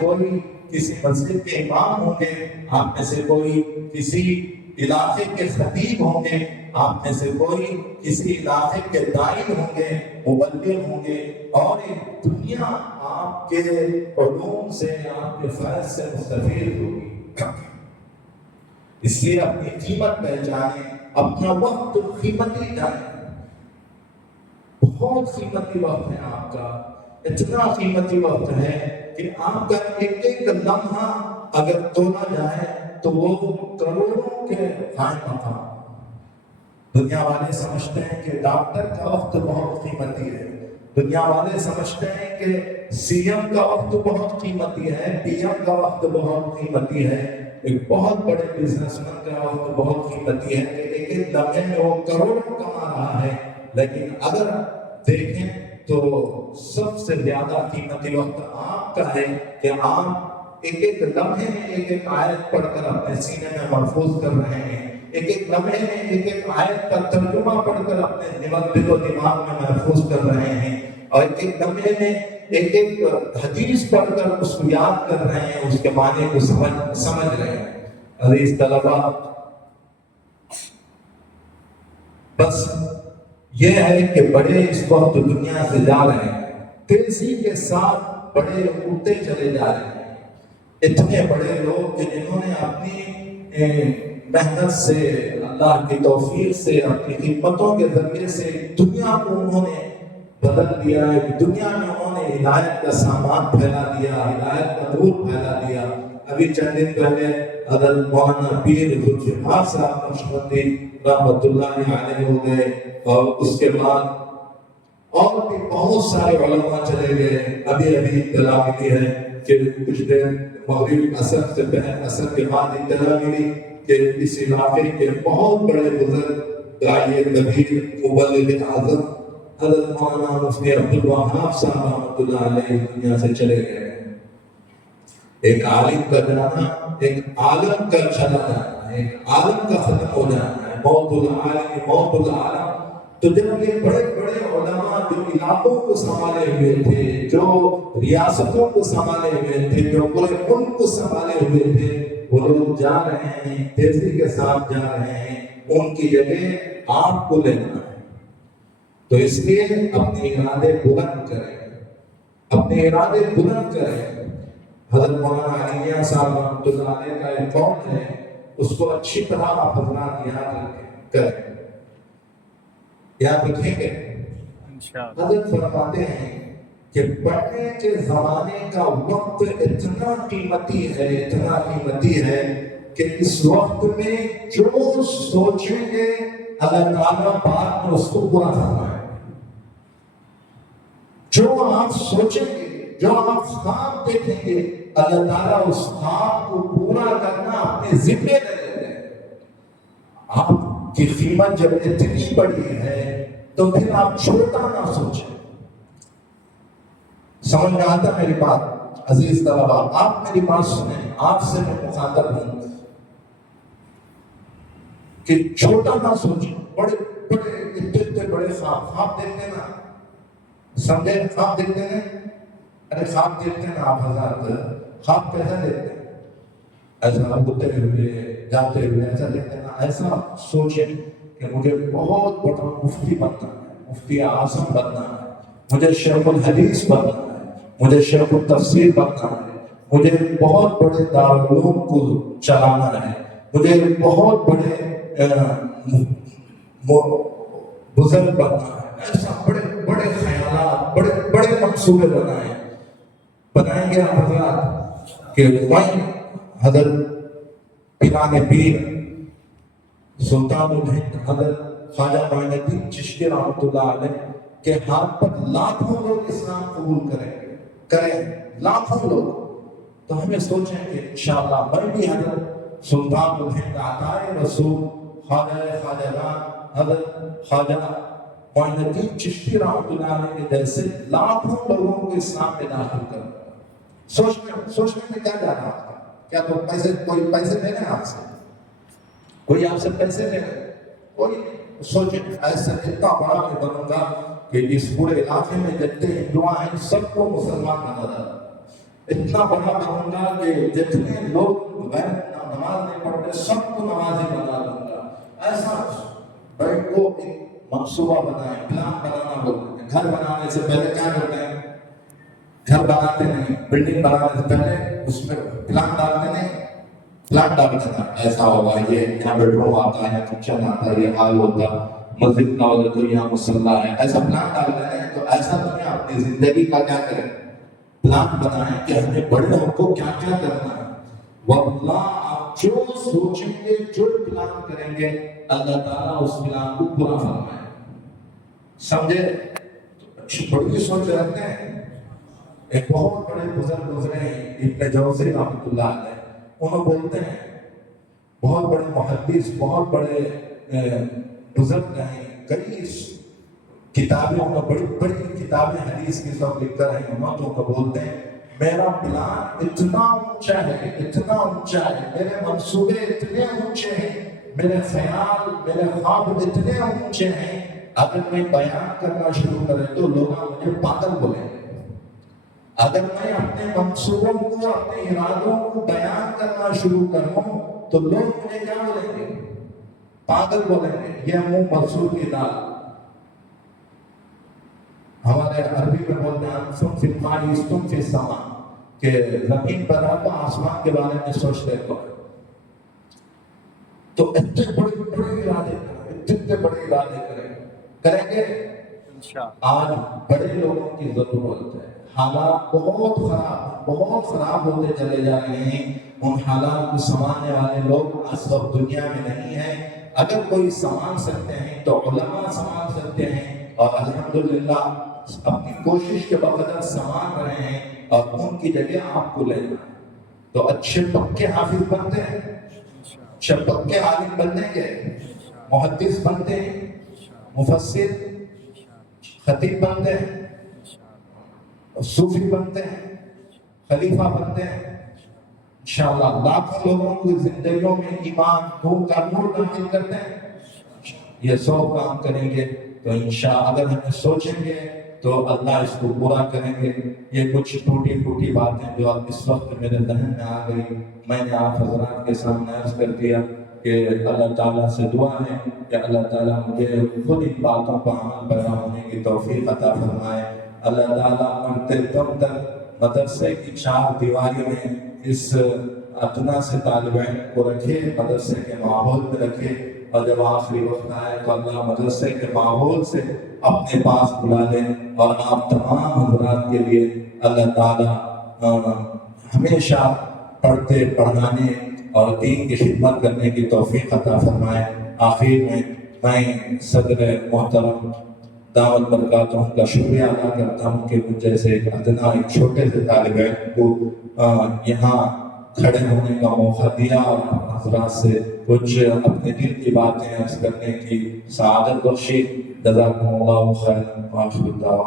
کوئی کسی مسجد کے امام ہوں گے، آپ میں سے کوئی کسی علاقے کے خطیب ہوں گے، آپ میں سے کوئی کسی علاقے کے داعی ہوں گے، مبلغ ہوں گے، اور ایک دنیا آپ کے علوم سے، آپ کے فیض سے مستفید ہوگی۔ اس لیے اپنی قیمت پہچانیں، اپنا وقت قیمتی جانیں۔ بہت قیمتی وقت ہے آپ کا، اتنا قیمتی وقت ہے کہ آپ کا ایک ایک لمحہ اگر تولا جائے تو وہ کروڑوں کے قائم مقام۔ دنیا والے سمجھتے ہیں کہ ڈاکٹر کا وقت بہت قیمتی ہے، دنیا والے سمجھتے ہیں کہ سی ایم کا وقت بہت قیمتی ہے، پی ایم کا وقت بہت قیمتی ہے، ایک بہت بڑے بزنس مین کا وقت بہت قیمتی ہے کہ ایک ایک لمحے میں وہ کروڑوں کما رہا ہے۔ لیکن اگر دیکھیں تو سب سے زیادہ قیمتی وقت آپ کا ہے کہ آپ ایک ایک لمحے میں ایک ایک آیت پڑھ کر اپنے سینے میں محفوظ کر رہے ہیں، ایک ایک لمحے میں ایک ایک آیت کا ترجمہ پڑھ کر اپنے دل و دماغ میں محفوظ کر رہے ہیں، اور ایک ایک لمحے میں ایک ایک حدیث پڑھ کر اس کو یاد کر رہے ہیں، اس کے معنی کو سمجھ رہے ہیں۔ عزیز طلبہ، بس یہ ہے کہ بڑے اس وقت دنیا سے جا رہے ہیں، تیزی کے ساتھ بڑے اٹھتے چلے جا رہے ہیں۔ اتنے بڑے لوگ کہ جنہوں نے اپنی محنت سے، اللہ کی توفیق سے، اپنی خدمتوں کے ذریعے سے دنیا کو انہوں نے بدل دیا ہے، دنیا میں انہوں نے ہدایت کا سامان پھیلا دیا، ہدایت کا نور پھیلا دیا۔ ابھی چند دن پہلے حضرت مولانا پیر ذوالفقار صاحب نقشبندی رحمۃ اللہ علیہ ہو گئے، اور اس کے بعد اور بھی بہت سارے علماء چلے گئے۔ ابھی اطلاع ملی ہے کہ کچھ دیر مغرب اثر کے بعد اطلاع ملی کہ اس علاقے کے بہت بڑے بزرگ داعی کبیر مبلغ اعظم حضرت مولانا مفتی عبدالوہاب صاحب رحمۃ اللہ علیہ دنیا سے چلے گئے۔ ایک عالم کا جانا، ایک عالم کا چلا جانا، ایک عالم کا ختم ہو جانا ہے، موت العالم موت العالم۔ تو جب یہ بڑے بڑے علماء جو علاقوں کو سنبھالے ہوئے تھے، جو ریاستوں کو سنبھالے ہوئے تھے، جو پورے ملک کو سنبھالے ہوئے تھے، وہ لوگ جا رہے ہیں، تیزی کے ساتھ جا رہے ہیں، ان کی جگہ آپ کو لینا ہے۔ تو اس لیے اپنے ارادے بلند کریں، اپنے ارادے بلند کریں۔ حضرت مولانا علی صاحب رحمۃ اللہ علیہ کا ایک قول ہے، اس کو اچھی طرح آپ حضرات یاد کریں، یاد رکھیں گے۔ حضرت فرماتے ہیں کہ پڑھنے کے زمانے کا وقت اتنا قیمتی ہے، اتنا قیمتی ہے کہ اس وقت میں جو سوچیں گے اللہ تعالیٰ بعد میں اس کو پورا فرمائے۔ جو آپ سوچیں گے، جو آپ خواب دیکھیں گے، اللہ تعالیٰ اس خواب کو پورا کرنا اپنے ذمہ لے لیتے ہیں۔ آپ کی قیمت جب اتنی بڑی ہے تو پھر آپ چھوٹا نہ سوچیں۔ سمجھ میں آتا میری بات؟ عزیز طلبہ، آپ میری بات سنیں، آپ سے میں مخاطب ہوں کہ چھوٹا نہ سوچیں، بڑے بڑے اتنے بڑے خواب دیکھتے نا، سمجھے؟ خواب دیکھتے ہیں، ارے خواب دیکھتے ہیں آپ حضرات، خواب کیسا دیکھتے ہیں؟ ایسا اڑتے ہوئے، جاتے ہوئے ایسا دیکھتے ہیں نا۔ ایسا سوچیں کہ مجھے بہت بڑا مفتی بننا ہے، مفتی اعظم بننا ہے، مجھے شیخ الحدیث بننا ہے، مجھے شیخ التفسیر بننا ہے، مجھے بہت بڑے دارالعلوم کو چلانا ہے، مجھے بہت بڑے بزرگ بننا ہے۔ ایسا بڑے بڑے خیالات، بڑے بڑے منصوبے بنائیں گے حضرات کہ وہیں حضرت پیران پیر سلطان الہند حضرت خواجہ معین الدین چشتی رحمۃ اللہ علیہ کے ہاتھ پر لاکھوں لوگ اسلام قبول کریں، لاکھوں لوگ۔ تو ہمیں سوچیں کہ انشاءاللہ میں بھی حضرت سلطان الہند عطائے رسول خواجہ حضرت خواجہ معین الدین چشتی رحمۃ اللہ علیہ کے جیسے لاکھوں لوگوں کو اسلام میں داخل کروں۔ سوچنے میں کیا جا رہا تھا؟ کیا تو کوئی پیسے دے رہے ہیں آپ سے؟ کوئی آپ سے پیسے دے رہے ہیں؟ کوئی سوچیں ایسا اتنا بڑا میں بنوں گا کہ اس پورے علاقے میں جتنے ہندو ہیں سب کو مسلمان بنا دوں، اتنا بڑا بنوں گا کہ جتنے لوگ غیر نماز نہیں پڑھتے سب کو نمازی بنا دوں گا. ایسا بیٹھ کو ایک منصوبہ بنائیں, پلان بنانا بولتے ہیں. گھر بنانے سے پہلے کیا کرتے ہیں؟ گھر بناتے نہیں, بلڈنگ بنانے سے پہلے اس میں پلان ڈالتے نہیں, پلان ڈال دینا ایسا ہوگا, یہ یہاں بیڈ روم آتا ہے, کچن آتا ہے, یہ حال ہوگا, مسجد کا ہوگا تو یہاں مصلی ہے, ایسا پلان ڈال دینا ہے. تو ایسا دنیا اپنی زندگی کا کیا کرے, پلان بنائیں کہ ہمیں بڑے ہم کو کیا کیا کرنا ہے. واللہ آپ جو سوچیں گے, جو پلان کریں گے, اللہ تعالیٰ اس پلان کو پورا فرمائے. سمجھے؟ بڑی سوچ رکھتے ہیں. ایک بہت بڑے بزرگ گزرے ہیں ابن جوزی رحمۃ اللہ علیہ, انہوں بولتے ہیں بہت بڑے محدث, بہت بڑے بزرگ ہیں, کئی کتابیں انہوں بڑی بڑی کتابیں حدیث کی سب لکھ کر ہیں. انہوں کو بولتے ہیں میرا پلان اتنا اونچا ہے, اتنا اونچا ہے, میرے منصوبے اتنے اونچے ہیں, میرے خیال میرے خواب اتنے اونچے ہیں, اگر میں بیان کرنا شروع کرے تو لوگ مجھے پاگل بولیں گے. اگر میں اپنے منصوبوں کو, اپنے ارادوں کو بیان کرنا شروع کروں تو لوگ مجھے کیا بولیں گے؟ پاگل بولیں گے. یہ منہ مسور کی دال. ہمارے عربی میں بولتے ہیں انتم فی الماء استم فی السماء, کہ زمین پر رہو آسمان کے بارے میں سوچتے ہو. تو اتنے بڑے ارادے کریں, اتنے بڑے ارادے کریں گے. آج بڑے لوگوں کی ضرورت ہے. حالات بہت خراب ہوتے چلے جا رہے ہیں. ان حالات کو سنبھالنے والے لوگ اس وقت دنیا میں نہیں ہیں. اگر کوئی سنبھال سکتے ہیں تو علماء سنبھال سکتے ہیں, اور الحمدللہ اپنی کوشش کے بقدر سنبھال رہے ہیں, اور ان کی جگہ آپ کو لینا ہے. تو اچھے پکے حافظ بنتے ہیں, اچھے پکے عالم بنیں گے, محدث بنتے ہیں, مفسر خطیب بنتے ہیں, صوفی بنتے ہیں, خلیفہ بنتے ہیں. انشاءاللہ لاکھوں لوگوں کی زندگیوں میں ایمان کا نور داخل کرتے ہیں. یہ 100 کام کریں گے تو انشاءاللہ اگر ہم سوچیں گے تو اللہ اس کو پورا کریں گے. یہ کچھ ٹوٹی باتیں جو اس وقت میرے ذہن میں آ گئی, میں نے آپ حضرات کے سامنے عرض کر دیا کہ اللہ تعالیٰ سے دعا ہے کہ اللہ تعالیٰ مجھے خود ان باتوں پر عمل پیرا ہونے کی توفیق عطا فرمائے. اللہ تعالیٰ مرتے دم تک مدرسے کی 4 دیواری میں اس ادنا سے طالب علم کو رکھے, مدرسے کے ماحول میں رکھے, اور جب آخری وقت آئے تو اللہ مدرسے کے ماحول سے اپنے پاس بلا لیں. اور آپ تمام حضرات کے لیے اللہ تعالیٰ ہمیشہ پڑھتے پڑھانے اور دین کی خدمت کرنے کی توفیق عطا فرمائے. آخر میں صدر محترم دعوت برکاتوں کا شکریہ ادا کرتا ہوں کہ مجھ جیسے ایک چھوٹے سے طالب علم کو یہاں کھڑے ہونے کا موقع دیا, اور حضرات سے کچھ اپنے دل کی باتیں عرض کرنے کی سعادت بخشی. جزاکم اللہ خیرا.